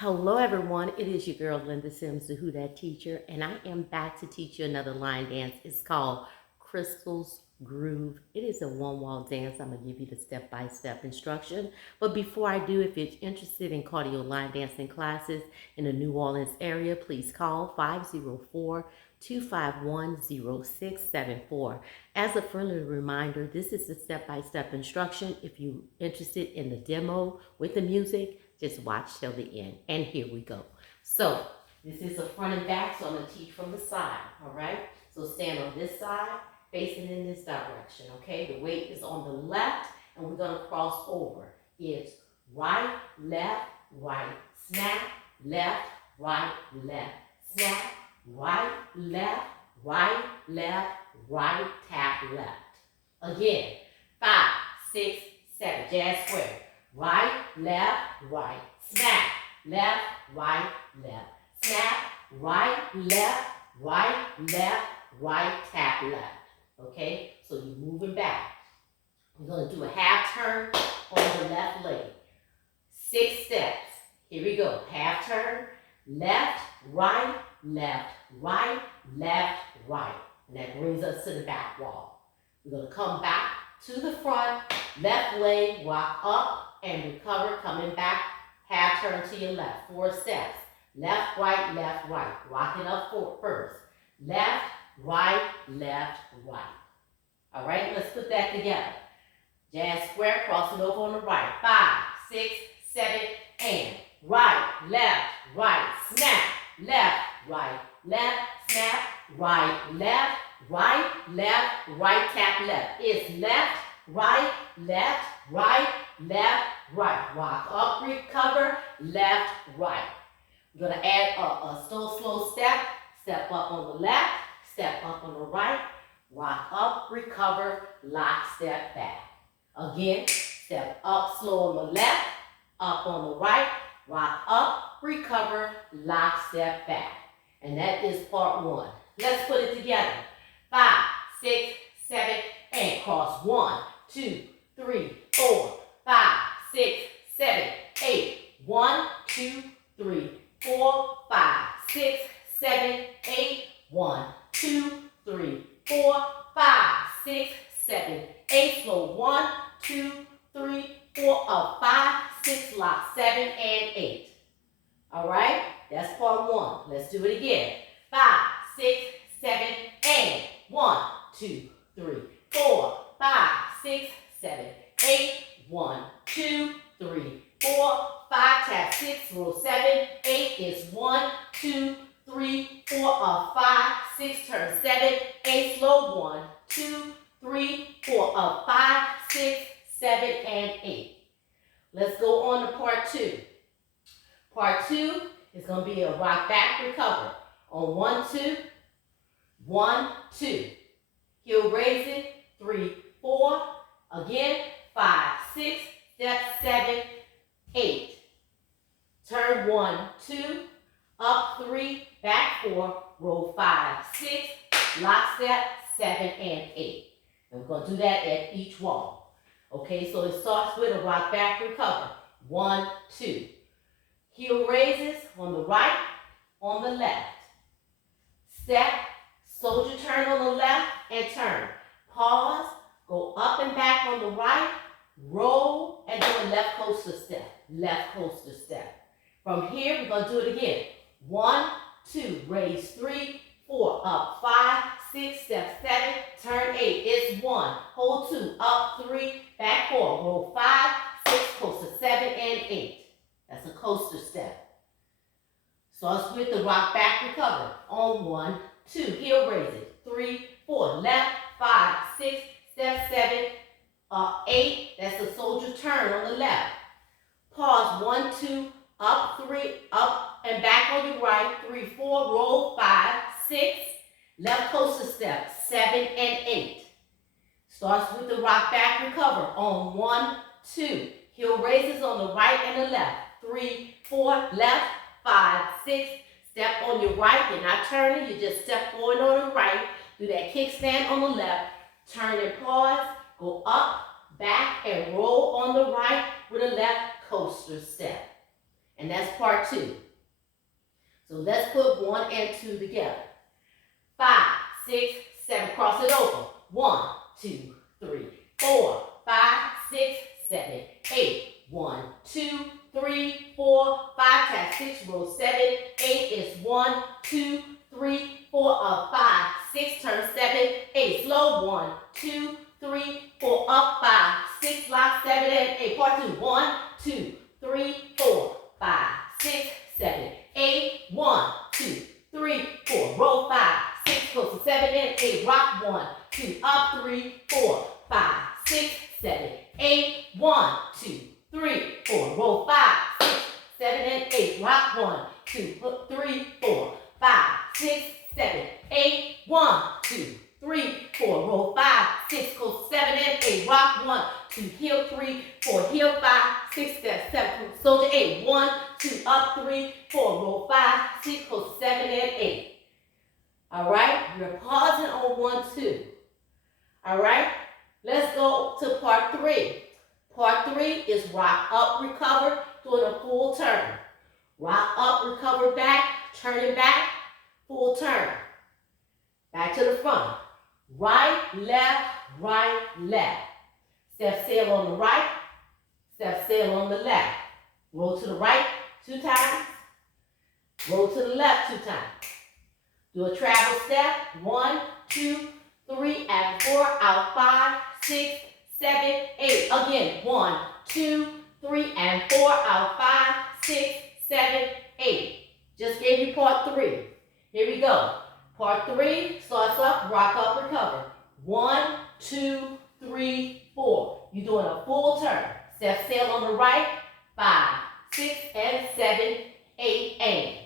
Hello everyone, it is your girl Linda Sims, the Who Dat Teacher, and I am back to teach you another line dance. It's called Crystal's Groove. It is a one-wall dance. I'm going to give you the step-by-step instruction. But before I do, if you're interested in cardio line dancing classes in the New Orleans area, please call 504-251-0674. As a friendly reminder, this is the step-by-step instruction. If you're interested in the demo with the music, just watch till the end. And here we go. So this is the front and back, so I'm going to teach from the side, all right? So stand on this side, facing in this direction, okay? The weight is on the left, and we're going to cross over. It's right, left, snap, left, snap, right, tap, left. Again, 5, 6, 7, jazz square. Right, left, snap, left, snap, right, tap, left. Okay, so you're moving back. We're going to do a half turn on the left leg. 6 steps. Here we go. Half turn, left, right. And that brings us to the back wall. We're going to come back to the front, left leg, walk up, and recover, coming back, half turn to your left, 4 steps, left, right, walking up first, left, right, all right, let's put that together. Jazz square, crossing over on the right, 5, 6, 7, and right, snap, left, snap, right, tap, left. It's left, right, walk up, recover, left, right. We're going to add a slow step up on the left, step up on the right, walk up, recover, lock, step back. Again, step up slow on the left, up on the right, walk up, recover, lock, step back. And that is part 1. Let's put it together. 5, 6, 7, and cross. 1, 2, 3, 4, 5, 6, 7, 8. 1, 2, 3, 4, 5, 6, 7, 8. 1, 2, 3, 4, 5, 6, 7, 8. Slow. 1, 2, 3, 4, up. 5, 6, lock, 7, and 8. All right? That's part 1. Let's do it again. 5, 6, 7, and 1, 2, 3, 4, 5, 6, 7, 8. 1, 2, 3, 4, 5, tap 6, roll 7, 8 is 1, 2, 3, 4, up 5, 6, turn 7, 8, slow 1, 2, 3, 4, up 5, 6, 7, and 8. Let's go on to part 2. Part 2 is going to be a rock back recover. On 1, 2, 1, 2. Heel raise it, 3, 4. Again, 5, 6, step 7, 8. Turn 1, 2, up 3, back 4, roll 5, 6, lock step, 7, and 8. And we're going to do that at each wall. Okay, so it starts with a rock back recover. 1, 2. Heel raises on the right, on the left. Step, soldier turn on the left, and turn. Pause, go up and back on the right, roll, and do a left coaster step. From here, we're going to do it again. 1, 2, raise 3, 4, up 5, 6, step 7, turn 8. It's 1, hold 2, up 3, back 4, roll 5, 6, coaster 7, and 8. That's a coaster step. Starts with the rock back recover. On 1, 2, heel raise it. 3, 4, left, 5, 6, step 7, 8. That's a soldier turn on the left. Pause. 1, 2, up 3, up and back on your right. 3, 4, roll 5, 6, left coaster step 7 and 8. Starts with the rock back recover. On 1, 2, heel raises on the right and the left. 3, 4, left, 5, 6, step on your right. You're not turning, you just step forward on the right. Do that kickstand on the left. Turn and pause, go up, back, and roll on the right with a left coaster step. And that's part part 2. So let's put 1 and 2 together. 5, 6, 7. Cross it over. 1, 2, 3, 4, 5, 6, 7, 8. 1, 2, 3, 4, 5 times 6, row 7, 8 is 1, 2, 3, 4, up 5, 6, turn 7, 8. Slow. 1, 2, 3, 4, up 5, 6, lock 7 and 8. Part 2. 1, 2, 3, 4, 5, 6, 7, 8. 1, 2, 3, 4. Roll 5, 6, close to 7 and 8. Rock 1, 2, up 3, 4, 5, 6, 7, 8. 1, 2, 3, 4. Roll 5, 6, 7, and 8. Rock 1, 2, 3, 4, 5, 6, 7, 8. 1, 2, 3, 4. Roll 5, 6, go 7 and 8. Rock 1, 2, heel 3, 4, heel 5, 6, step 7, soldier 8. 1, 2, up 3, 4. Roll 5, 6, go 7 and 8. All right, you're pausing on 1, 2. All right, let's go to part 3. Part 3 is rock up, recover, doing a full turn. Rock up, recover back, turning back, full turn. Back to the front. Right, left, right, left. Step sail on the right, step sail on the left. Roll to the right 2 times, roll to the left 2 times. Do a travel step, 1, 2, 3, and 4, out 5, 6, 7, 8. Again, 1, 2, 3, and 4, out 5, 6, 7, 8. Just gave you part 3. Here we go. Part 3 starts up, rock up, recover. 1, 2, 3, 4. You're doing a full turn. Step sail on the right, 5, 6, and 7, 8, and.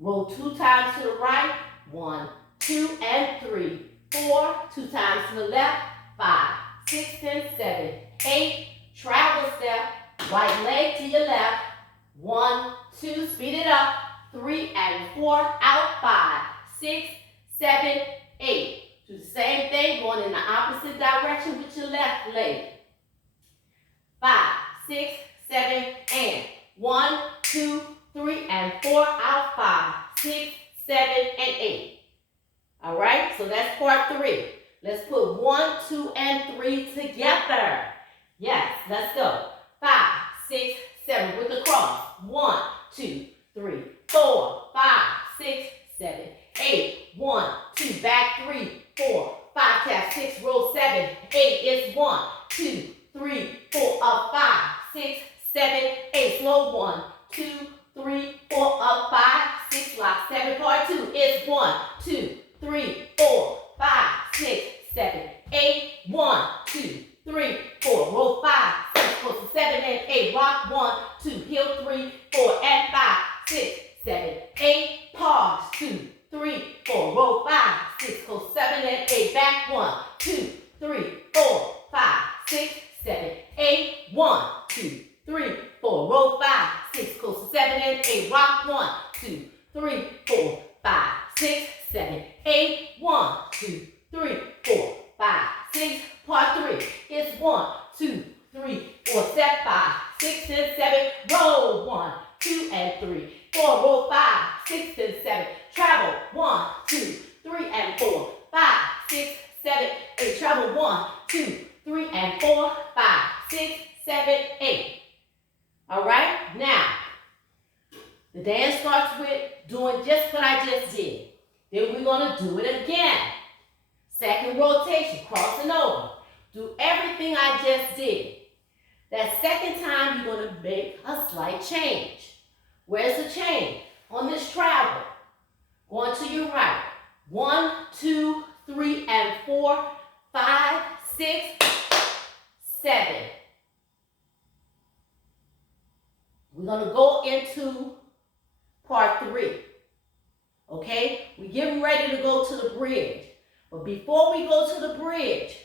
Roll 2 times to the right, 1, 2, and 3, 4. 2 times to the left, 5, 6, and 7, 8. Travel step, right leg to your left, 1, 2, speed it up, 3 and 4, out 5, 6, 7, 8. Do the same thing, going in the opposite direction with your left leg. 5, 6, 7, and 1, 2, 3, and 4, out 5, 6, 7, and 8. All right, so that's part 3. Let's put 1, 2, and 3 together. Yes, let's go. 5, 6, 7 with the cross. 1, 2, 3, 4, 5, 6, 7, 8. 1, 2, back 3, 4, 5, tap 6, roll 7, 8 is 1, 2, 3, 4, up 5, 6, 7, 8. Slow 1, 2, 3, 4, up 5, 6, lock 7. Part 2 is 1, 2, 3, 4, 5, 6, 7, 8. 1, 2, 3, 4. Roll 5, 6, close to 7 and 8. Rock 1, 2, heel 3, 4, and 5, 6, 7, 8. Pause 2, 3, 4. Roll 5, 6, close 7 and 8. Back 1, 2, 3, 4, 5, 6, 7, 8. 1, 2, 3, 4. Roll 5, 6, close to 7 and 8. Rock 1, 2, 3, 4, 5, 6, 7, 8. 1, 2, 3, 4, 5, 6. Part 3 is 1, 2, 3, 4. Step 5, 6, and 7. Roll 1, 2, and 3, 4. Roll 5, 6, and 7. Travel 1, 2, 3, and 4. 5, 6, 7, 8. Travel 1, 2, 3, and 4. 5, 6, 7, 8. All right, now the dance starts with doing just what I just did. Then we're going to do it again. Second rotation, crossing over. Do everything I just did. That second time, you're going to make a slight change. Where's the change? On this travel. Going to your right. 1, 2, 3, and 4, 5, 6, 7. We're going to go into part 3. Okay? We're getting ready to go to the bridge. But before we go to the bridge,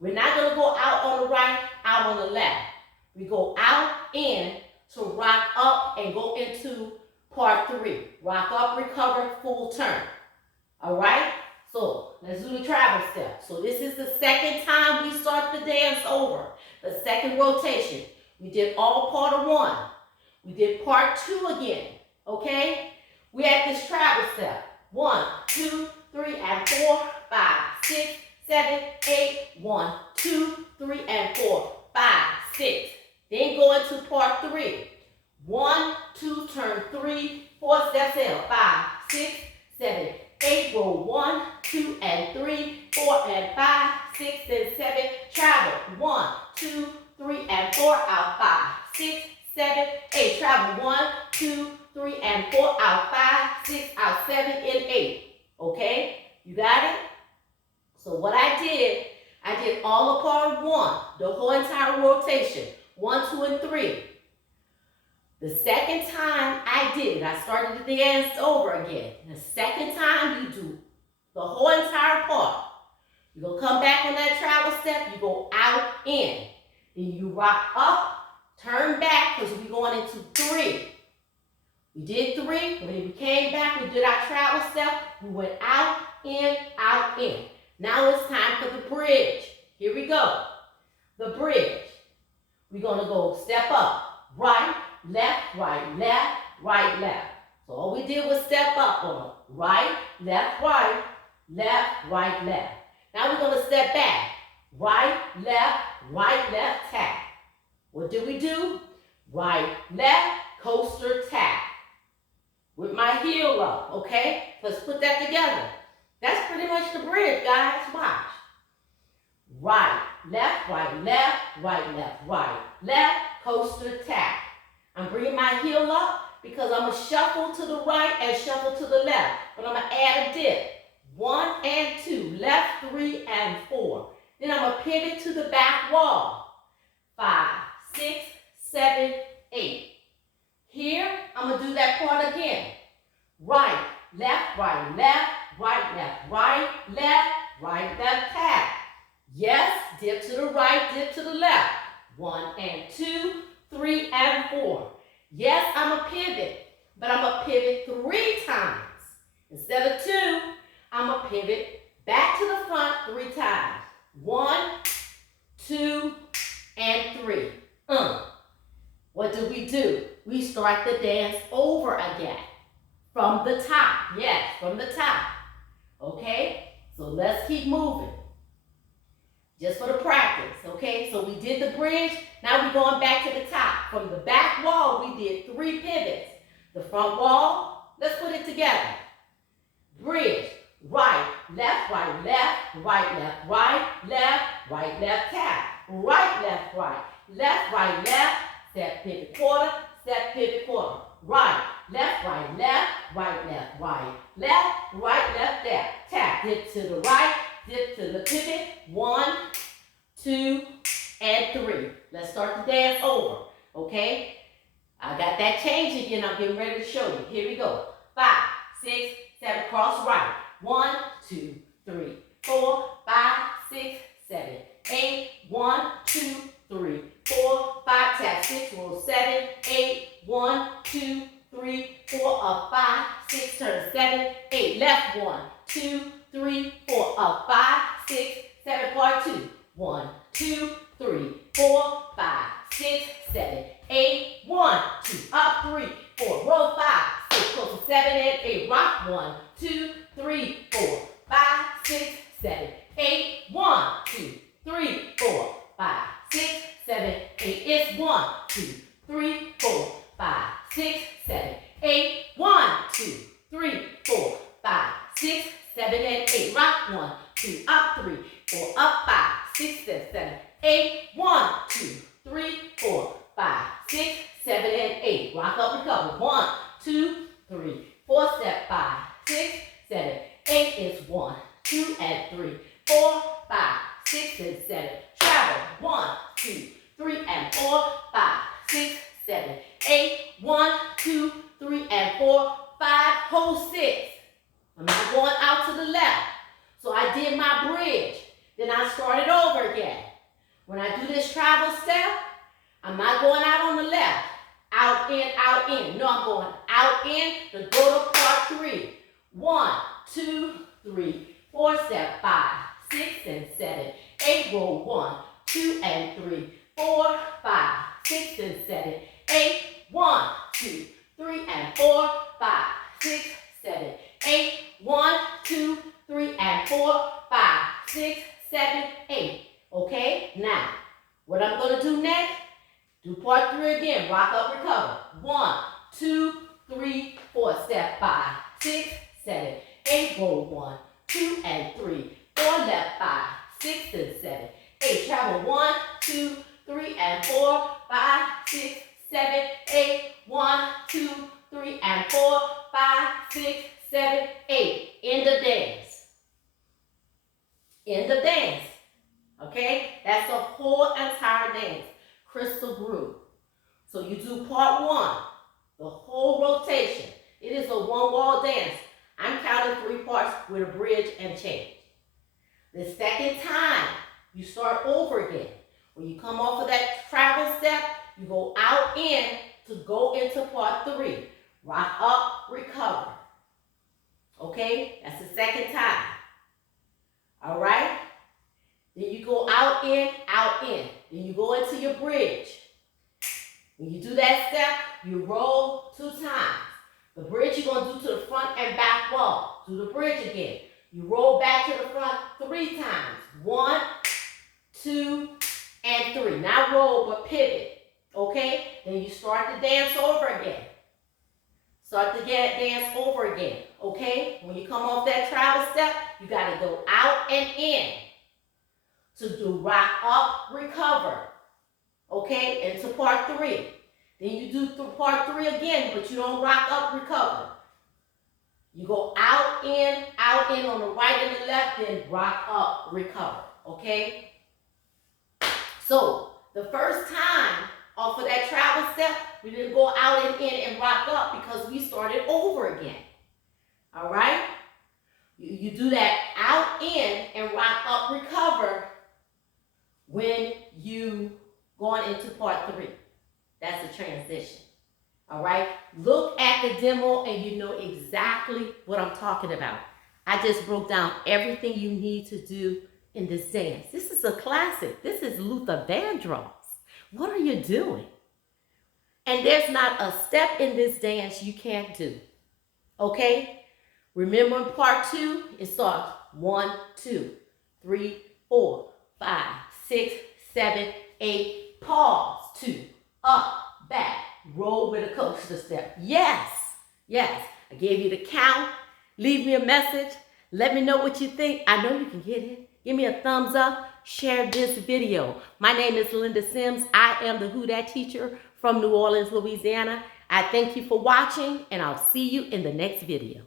we're not going to go out on the right, out on the left. We go out, in, to rock up and go into part 3. Rock up, recover, full turn. All right? So let's do the travel step. So this is the second time we start the dance over. The second rotation. We did all part of 1. We did part 2 again, okay? We had this travel step. 1, 2, 3, and 4, 5, 6, 7, 8. 1, 2, 3, and 4, 5, 6. Then go into part 3. 1, 2, turn 3, 4 steps in. 5, 6, 7, 8. Roll 1, 2, and 3, 4, and 5, 6, and 7. Travel 1, 2, 3, and 4 out. 5, 6, 7, 8. Travel 1, 2, 3, and 4 out. 5, 6, out. 7, and 8. Okay? You got it? So what I did all of part 1, the whole entire rotation. 1, 2, and 3. The second time I did it, I started the dance over again. The second time you do the whole entire part. You're going to come back on that travel step. You go out, in. Then you rock up, turn back, because we're going into 3. We did 3. When we came back, we did our travel step. We went out, in, out, in. Now it's time for the bridge. Here we go. The bridge. We're going to go step up, right, left, right, left, right, left. So all we did was step up on right, left, right, left. Now we're going to step back. Right, left, tap. What did we do? Right, left, coaster, tap. With my heel up, okay? Let's put that together. That's pretty much the bridge, guys. Watch. Right, left, right, coaster, tap. I'm bringing my heel up because I'm going to shuffle to the right and shuffle to the left. But I'm going to add a dip. 1 and 2, left, 3, and 4. Then I'm going to pivot to the back wall. 5, 6, 7, 8. Here, I'm going to do that part again. Right, left, left, tap. Yes, dip to the right, dip to the left. 1 and 2, 3 and 4. Yes, I'm a pivot, but I'm a pivot 3 times. Instead of 2, I'm a pivot back to the front 3 times. 1, 2, and 3. What do? We start the dance over again. From the top. Yes, from the top. Okay? So let's keep moving. Just for the practice, okay? So we did the bridge. Now we're going back to the top. From the back wall, we did 3 pivots. The front wall, let's put it together. Bridge, right, left, left, tap. Right, left, step, pivot, quarter, step, pivot, quarter. Right, left, left, tap. Dip to the right, dip to the pivot. 1, 2, and 3. Let's start the dance over, okay? I got that change again. I'm getting ready to show you. Here we go. 5, 6, 7, cross right. 1, 2, 3, 4, 5, 6, 7, 8. 1, 2, 3, 4, 5, tap 6, roll 7, 8. 1, 2, 3, 4, up 5, 6, turn 7, 8. Left 1, 2, 3, 4, up 5, 6, 7, part 2. 1, 2, 3, 4, 5, 6, 7, 8. 1, 2, up 3, 4, roll 5, 6, close to 7 and 8. Rock 1, 2, 3, 4, 5, 6, 7, 8. 1, 2, 3, 4, 5, 6, 7, 8. It's 1, 2, 3, 4, 5, 6, 7, 8. 1, 2, 3, 4, 5, 6, 7, and 8. Rock 1, 2, up 3, 4, up 5, 6, 7, 8. 1, 2, 3, 4, 5, 6, 7, and 8. Rock up, recover. 1, 2, 3, 4, step 5, 6, 7, 8. It's 1, 2, and 3, 4, 5, 6, and 7. Travel. 1, 2, 3, and 4, 5, 6, 7, 8. 1, 2, 3, and 4, 5. Hold 6. I'm not going out to the left. So I did my bridge. Then I started over again. When I do this travel step, I'm not going out on the left. Out, in, out, in. No, I'm going out, in, to go to part 3. 1, 2, 3, 4, step 5, 6, and 7, 8. Roll 1, 2, and 3, 4, 5, 6, and 7, 8. 1, Do part 3 again. Rock up, recover. 1, 2, 3, 4. Step 5, 6, 7, 8. Roll 1, 2, and 3, 4. Left 5, 6, and 7, 8. Travel 1, 2, 3, and 4. 5, 6, 7, 8. 1, 2, 3, and 4. 5, 6, 7, 8. End of dance. End of dance. Okay? That's the whole entire dance. Crystal groove. So you do part 1, the whole rotation. It is a one-wall dance. I'm counting 3 parts with a bridge and change. The second time, you start over again. When you come off of that travel step, you go out in to go into part 3. Rock up, recover. Okay? That's the second time. All right? Then you go out in, out in. Then you go into your bridge. When you do that step, you roll 2 times. The bridge you're going to do to the front and back wall. Do the bridge again. You roll back to the front 3 times. 1, 2, and 3. Not roll, but pivot. Okay? Then you start the dance over again. Start the dance over again. Okay? When you come off that travel step, you got to go out and in to do rock up, recover. Okay? Into part 3. Then you do part 3 again, but you don't rock up, recover. You go out in on the right and the left, then rock up, recover. Okay? So, the first time off of that travel step, we didn't go out and in and rock up because we started over again. All right? You do that out in and rock up, recover when you going into part 3. That's the transition. All right? Look at the demo and you know exactly what I'm talking about. I just broke down everything you need to do in this dance. This is a classic. This is Luther Vandross. What are you doing? And there's not a step in this dance you can't do. Okay? Remember in part 2, it starts 1, 2, 3, 4, 5, 6, 7, 8. Pause. 2, up, back, roll with a coaster step. Yes, yes. I gave you the count. Leave me a message. Let me know what you think. I know you can get it. Give me a thumbs up. Share this video. My name is Linda Sims. I am the Who Dat teacher from New Orleans, Louisiana. I thank you for watching, and I'll see you in the next video.